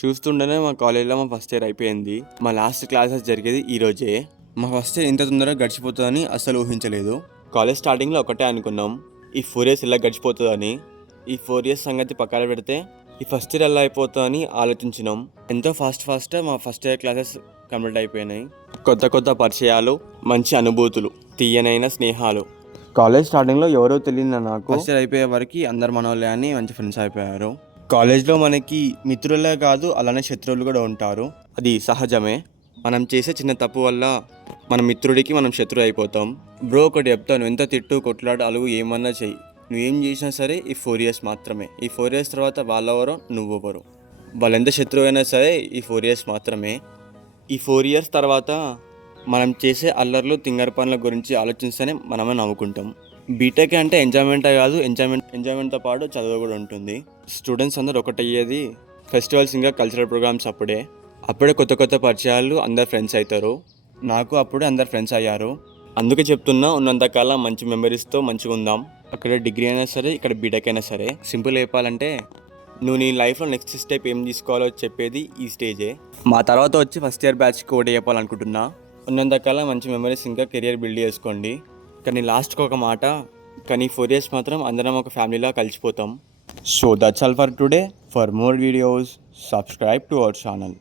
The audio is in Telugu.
చూస్తుండేనే మా కాలేజ్లో మా ఫస్ట్ ఇయర్ అయిపోయింది. మా లాస్ట్ క్లాసెస్ జరిగేది ఈరోజే. మా ఫస్ట్ ఇయర్ ఇంత తొందరగా గడిచిపోతుందని అస్సలు ఊహించలేదు. కాలేజ్ స్టార్టింగ్లో ఒకటే అనుకున్నాం, ఈ 4 ఇయర్స్ ఇలా గడిచిపోతుందని. ఈ 4 ఇయర్స్ సంగతి పక్కన పెడితే ఈ ఫస్ట్ ఇయర్ ఎలా అయిపోతుందని ఆలోచించినాం. ఎంతో ఫాస్ట్గా మా ఫస్ట్ ఇయర్ క్లాసెస్ కంప్లీట్ అయిపోయినాయి. కొత్త పరిచయాలు, మంచి అనుభూతులు, తీయనైన స్నేహాలు. కాలేజ్ స్టార్టింగ్లో ఎవరో తెలియదు నాకు, ఫస్ట్ ఇయర్ అయిపోయే వరకు అందరు మనోళ్ళే అని మంచి ఫ్రెండ్స్ అయిపోయారు. కాలేజ్లో మనకి మిత్రులే కాదు, అలానే శత్రువులు కూడా ఉంటారు. అది సహజమే. మనం చేసే చిన్న తప్పు వల్ల మన మిత్రుడికి మనం శత్రువు అయిపోతాం. బ్రో ఒకటి చెప్తాను, ఎంత తిట్టు కొట్లాడు అలుగు ఏమన్నా చెయ్యి, నువ్వేం చేసినా సరే ఈ 4 ఇయర్స్ మాత్రమే. ఈ 4 ఇయర్స్ తర్వాత వాళ్ళెవరో నువ్వెవరో, వాళ్ళు ఎంత శత్రువు అయినా సరే ఈ 4 ఇయర్స్ మాత్రమే. ఈ 4 ఇయర్స్ తర్వాత మనం చేసే అల్లర్లు తింగర పనుల గురించి ఆలోచిస్తేనే మనమే నవ్వుకుంటాం. బీటెక్ అంటే ఎంజాయ్మెంటే కాదు, ఎంజాయ్మెంట్తో పాటు చదువు కూడా ఉంటుంది. స్టూడెంట్స్ అందరూ ఒకటయ్యేది ఫెస్టివల్స్ ఇంకా కల్చరల్ ప్రోగ్రామ్స్ అప్పుడే కొత్త పరిచయాలు, అందరు ఫ్రెండ్స్ అవుతారు. నాకు అప్పుడే అందరు ఫ్రెండ్స్ అయ్యారు. అందుకే చెప్తున్నా, ఉన్నంతకాలం మంచి మెమరీస్తో మంచిగా ఉందాం. అక్కడ డిగ్రీ అయినా సరే, ఇక్కడ బీటెక్ అయినా సరే. సింపుల్ చెప్పాలంటే, నువ్వు నీ లైఫ్లో నెక్స్ట్ స్టెప్ ఏం తీసుకోవాలో చెప్పేది ఈ స్టేజే. మా తర్వాత వచ్చి ఫస్ట్ ఇయర్ బ్యాచ్కి ఒకటి చెప్పాలనుకుంటున్నా, ఉన్నంతకాలం మంచి మెమరీస్ ఇంకా కెరియర్ బిల్డ్ చేసుకోండి. కానీ లాస్ట్కి ఒక మాట, కానీ 4 ఇయర్స్ మాత్రం అందరం ఒక ఫ్యామిలీలా కలిసిపోతాం. So that's all for today. For more videos, subscribe to our channel.